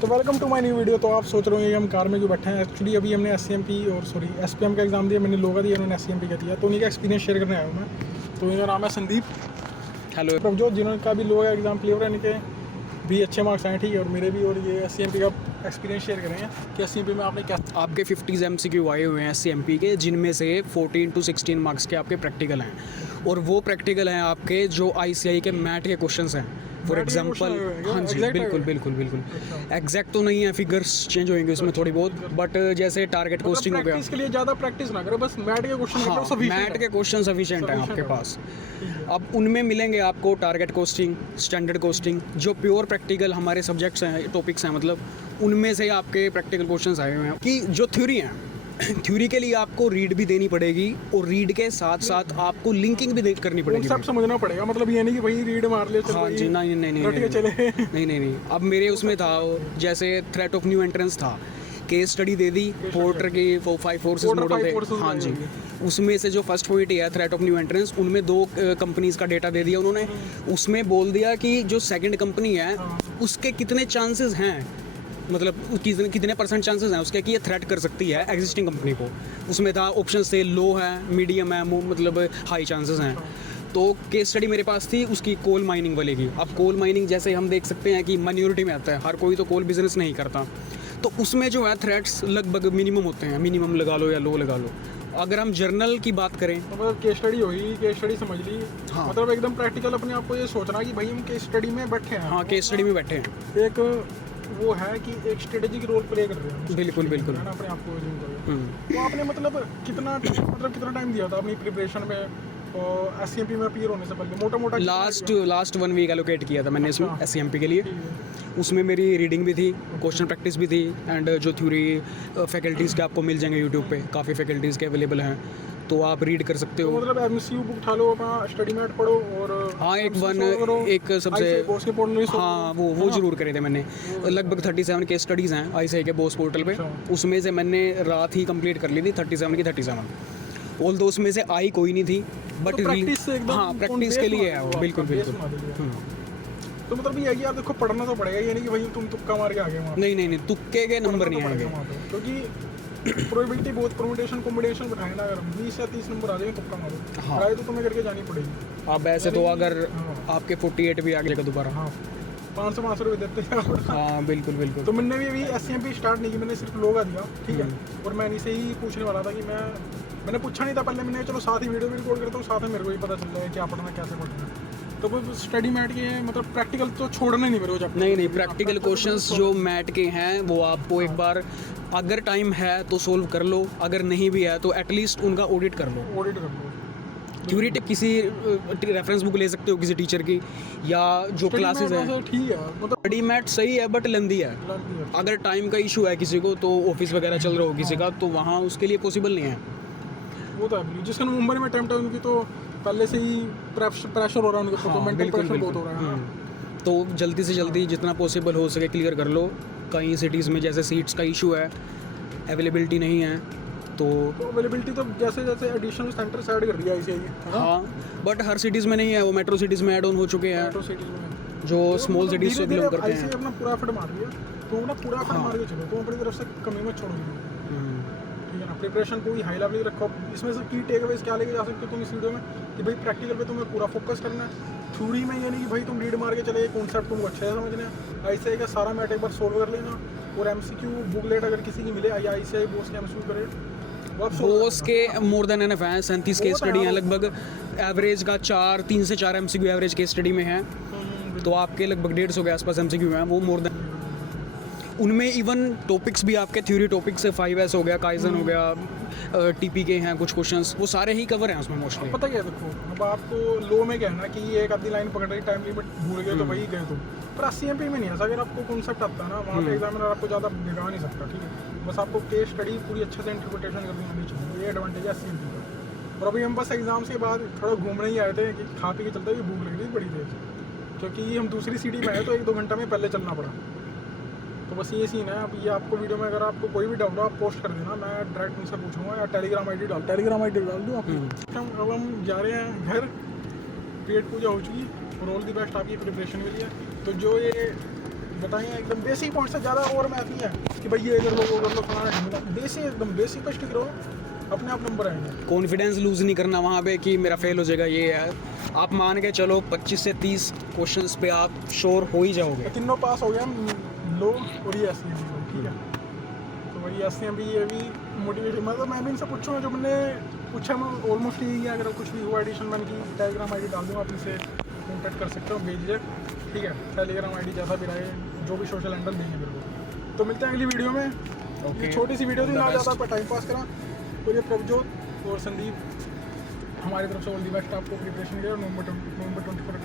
तो welcome to my new video. तो आप सोच रहे हो हम कार में जो बैठे हैं, एक्चुअली अभी हमने SCMP और SPM का एग्ज़ाम दिया। मैंने लोगा दिया, उन्होंने SCMP का दिया। तो उन्हीं का एक्सपीरियंस शेयर करने आया हूँ मैं। तो इनका नाम है संदीप। हेलो। प्रभजोत, जिन्होंने का भी लोगा एग्ज़ाम क्लियर हुआ, इनके भी अच्छे मार्क्स आए, ठीक है। और मेरे भी। और ये SCMP का एक्सपीरियंस शेयर करेंगे कि SCMP में आपने क्या। आपके 50 MCQ आए हुए हैं SCMP के, जिनमें से 14 to 16 मार्क्स के आपके प्रैक्टिकल हैं। और वो प्रैक्टिकल हैं आपके जो ICI के मैट के क्वेश्चंस हैं। फॉर एग्जांपल, हाँ जी, बिल्कुल बिल्कुल बिल्कुल। एग्जैक्ट तो नहीं है, फिगर्स चेंज होंगे उसमें थोड़ी बहुत, बट जैसे टारगेट कोस्टिंग हो गया। इसके लिए ज़्यादा प्रैक्टिस ना करो, बस मैट के क्वेश्चन हाँ, मैट के क्वेश्चन सफिशिएंट हैं आपके पास। अब उनमें मिलेंगे आपको टारगेट कोस्टिंग, स्टैंडर्ड कोस्टिंग, जो प्योर प्रैक्टिकल हमारे सब्जेक्ट्स हैं, टॉपिक्स हैं, मतलब उनमें से आपके प्रैक्टिकल क्वेश्चंस आए हुए हैं। कि जो थ्योरी हैं, थ्योरी के लिए आपको रीड भी देनी पड़ेगी, और रीड के साथ साथ आपको लिंकिंग भी करनी पड़ेगी। सब समझना पड़ेगा, मतलब ये नहीं कि भाई रीड मार ले चलो। हाँ जी, नहीं नहीं नहीं नहीं चले नहीं। अब मेरे उसमें था, जैसे थ्रेट ऑफ न्यू एंट्रेंस था, केस स्टडी दे दी पोर्टर की 5 फोर्सेस मॉडल पे। हाँ जी, उसमें से जो फर्स्ट पॉइंट है थ्रेट ऑफ न्यू एंट्रेंस, उनमें 2 कंपनीज का डेटा दे दिया उन्होंने। उसमें बोल दिया कि जो सेकंड कंपनी है उसके कितने चांसेस हैं, मतलब कितने परसेंट चांसेस हैं उसके कि ये थ्रेट कर सकती है एग्जिस्टिंग कंपनी को। उसमें था ऑप्शन से लो है, मीडियम है, मतलब हाई चांसेस हैं। तो केस स्टडी मेरे पास थी उसकी कोल माइनिंग वाले की। अब कोल माइनिंग जैसे हम देख सकते हैं कि माइनॉरिटी में आता है, हर कोई तो कोल बिजनेस नहीं करता। तो उसमें जो है थ्रेट्स लगभग मिनिमम होते हैं, मिनिमम लगा लो या लो लगा लो। अगर हम जर्नल की बात करें, मतलब केस स्टडी होगी, केस स्टडी समझ ली। हाँ, मतलब एकदम प्रैक्टिकल अपने आप को ये सोचना कि भाई हम केस स्टडी में बैठे हैं। हाँ, केस स्टडी में बैठे हैं। एक वो है कि एक स्ट्रेटेजिक रोल प्ले कर रहे हैं। बिल्कुल बिल्कुल है ना, अपने आप को तो आपने मतलब कितना टाइम दिया था अपनी प्रिपरेशन में और SCMP में अपीयर होने से पहले? मोटा लास्ट 1 वीक एलोकेट किया था मैंने इसमें SCMP के लिए। उसमें मेरी रीडिंग भी थी, क्वेश्चन प्रैक्टिस भी थी, एंड जो थ्योरी फैकल्टीज़ के आपको मिल जाएंगे यूट्यूब पे, काफ़ी फैकल्टीज़ के अवेलेबल हैं, तो आप रीड कर सकते हो। तो मतलब MCQ बुक उठा लो, अपना स्टडी मैट पढ़ो और हाँ, एक सबसे हाँ वो जरूर करे थे मैंने। लगभग 37 केस स्टडीज़ हैं ICI के बोस पोर्टल पे। उसमें से मैंने रात ही कंप्लीट कर ली थी 37 की 37। ऑल दो उसमें से आई कोई नहीं थी, बट हाँ, प्रैक्टिस के लिए है वो। बिल्कुल बिल्कुल। तो मतलब ये है कि यार देखो, पढ़ना तो पड़ेगा, ये नहीं कि भाई तुम तुक्का मार के आ गए। नहीं, तुक्के के नंबर नहीं आएंगे, क्योंकि प्रोबेबिलिटी बहुत, परम्यूटेशन कॉम्बिनेशन बैठाए ना, अगर 20 या 30 नंबर आ जाएंगे तुक्का मारो। हाँ, ट्राई तो तुम्हें करके जानी पड़ेगी। अब ऐसे तो अगर आपके 48 भी आ गए दोबारा, हाँ, 500 रुपये देते हैं। हाँ, बिल्कुल बिल्कुल। तो मैंने भी अभी SCMP स्टार्ट नहीं की, मैंने सिर्फ लोगा दिया, ठीक है। और मैं इनसे ही पूछने वाला था कि मैंने पूछा नहीं था पहले, मैंने चलो साथ ही वीडियो भी रिकॉर्ड करता हूँ, साथ में मेरे को ही पता चल जाएगा क्या पढ़ना कैसे पढ़ना। तो वो स्टडी मैट के मतलब प्रैक्टिकल तो छोड़ना नहीं मेरे को। नहीं, प्रैक्टिकल क्वेश्चंस जो मैट के हैं वो आपको एक बार अगर टाइम है तो सोल्व कर लो, अगर नहीं भी है तो एटलीस्ट उनका ऑडिट कर लो। थ्योरी टिप किसी रेफरेंस बुक ले सकते हो किसी टीचर की, या जो क्लासेस हैं। ठीक है, मतलब स्टडी मैट सही है बट लेंदी है। अगर टाइम का इशू है किसी को, तो ऑफिस वगैरह चल रहा हो किसी का, तो वहाँ उसके लिए पॉसिबल नहीं है। वो तो है, जिसका मुंबई में अटेम्प्ट है उनकी तो पहले से ही प्रेशर हो रहा है उनके ऊपर, मेंटल प्रेशर बहुत हो रहा है। तो जल्दी से जल्दी जितना पॉसिबल हो सके क्लियर कर लो। कई सिटीज़ में जैसे सीट्स का इशू है, अवेलेबिलिटी नहीं है, तो अवेलेबिलिटी तो जैसे एडिशनल सेंटर ऐड कर दिया ICI ने। हाँ, बट हर सिटीज़ में नहीं है, वो मेट्रो सिटीज़ में ऐड ऑन हो चुके हैं, जो स्मॉल सिटीज़ से बिलोंग करते हैं। अपना पूरा एफर्ट मार लिया, तो अपना पूरा एफर्ट मार के चलो, तो अपनी तरफ से कमी मत छोड़ो, ठीक है ना। प्रिपरेशन पूरी हाई लेवल रखो। इसमें से की टेक अवेज क्या लेके जा सकते हो तुम इस वीडियो में, कि भाई प्रैक्टिकल पे तुम्हें पूरा फोकस करना है। थ्योरी में ये नहीं कि भाई तुम रीड मार के चले, कॉन्सेप्ट तुमको अच्छे से समझना है। ICI का सारा मैट एक बार सोल्व कर लेना, और MCQ बुकलेट अगर किसी की मिले, या ICI बोस के MCQ करे, बोस के मोर देन एनफ है। 37 केस स्टडी हैं लगभग, एवरेज का 3 से 4 MCQ एवरेज केस स्टडी में है, तो आपके लगभग 150 के आसपास MCQ हैं, वो मोर देन। उनमें इवन टॉपिक्स भी आपके थ्योरी टॉपिक्स से 5S हो गया, काइजन हो गया, TP के हैं कुछ क्वेश्चंस, वो सारे ही कवर हैं उसमें मोस्टली। पता क्या है, देखो अब आपको लो में कहना कि एक आधी लाइन पकड़ रही, टाइम लिमिट भूल गए तो वही गए तुम। पर SCMP में नहीं ऐसा, अगर आपको कॉन्सेप्ट आता है ना, वहाँ पे एग्जामिनर आपको ज़्यादा बिगा नहीं सकता, ठीक है। बस आपको केस स्टडी पूरी अच्छे से इंटरप्रिटेशन करनी आनी चाहिए, ये एडवांटेज है SCMP का। और अभी हम बस एग्जाम के बाद थोड़ा घूमने ही आए थे कि खा पी के चलते हुए भूख लग रही बड़ी तेज, क्योंकि हम दूसरी सिटी में आए तो 1-2 घंटा में पहले चलना पड़ा। तो बस ये सीन है। अब ये आपको वीडियो में अगर आपको कोई भी डाउट हो आप पोस्ट कर देना, मैं डायरेक्ट उनसे पूछूंगा, या टेलीग्राम आईडी डाल दूँ आपको। अब हम जा रहे हैं घर, पेट पूजा हो चुकी, और ऑल दी बेस्ट आपकी प्रिपरेशन के लिए। तो जो ये बताइए एकदम बेसिक पॉइंट से ज़्यादा और मैथ नहीं है कि भाई ये कर लो वो कर लो फलाना ढिमला, बेसिक एकदम बेसिक पे स्टिक रहो, अपने आप नंबर आएंगे। कॉन्फिडेंस लूज़ नहीं करना वहाँ पे कि मेरा फेल हो जाएगा, ये है आप मान के चलो 25 से 30 क्वेश्चंस पे आप श्योर हो ही जाओगे। तो तीनों पास हो गया, लो और ये एस ठीक है। तो वही एस ये भी मोटिवेशन, मतलब मैं भी इनसे पूछूँगा, जो मैंने पूछा मैं ऑलमोस्ट यही है। अगर कुछ भी हुआ एडिशन मैन की टेलीग्राम आई डी डाल दूँगा, आप इनसे कॉन्टैक्ट कर सकते हो, भेज दे, ठीक है। टेलीग्राम आई डी जैसा भी रहे, जो भी सोशल हैंडल देंगे मेरे को। तो मिलते हैं अगली वीडियो में। ये छोटी सी वीडियो थी, ना ज़्यादा पर टाइम पास करा। तो ये प्रभजोत और संदीप हमारी तरफ से ऑल दी बेस्ट आपको प्रिपरेशन के लिए। नवंबर 24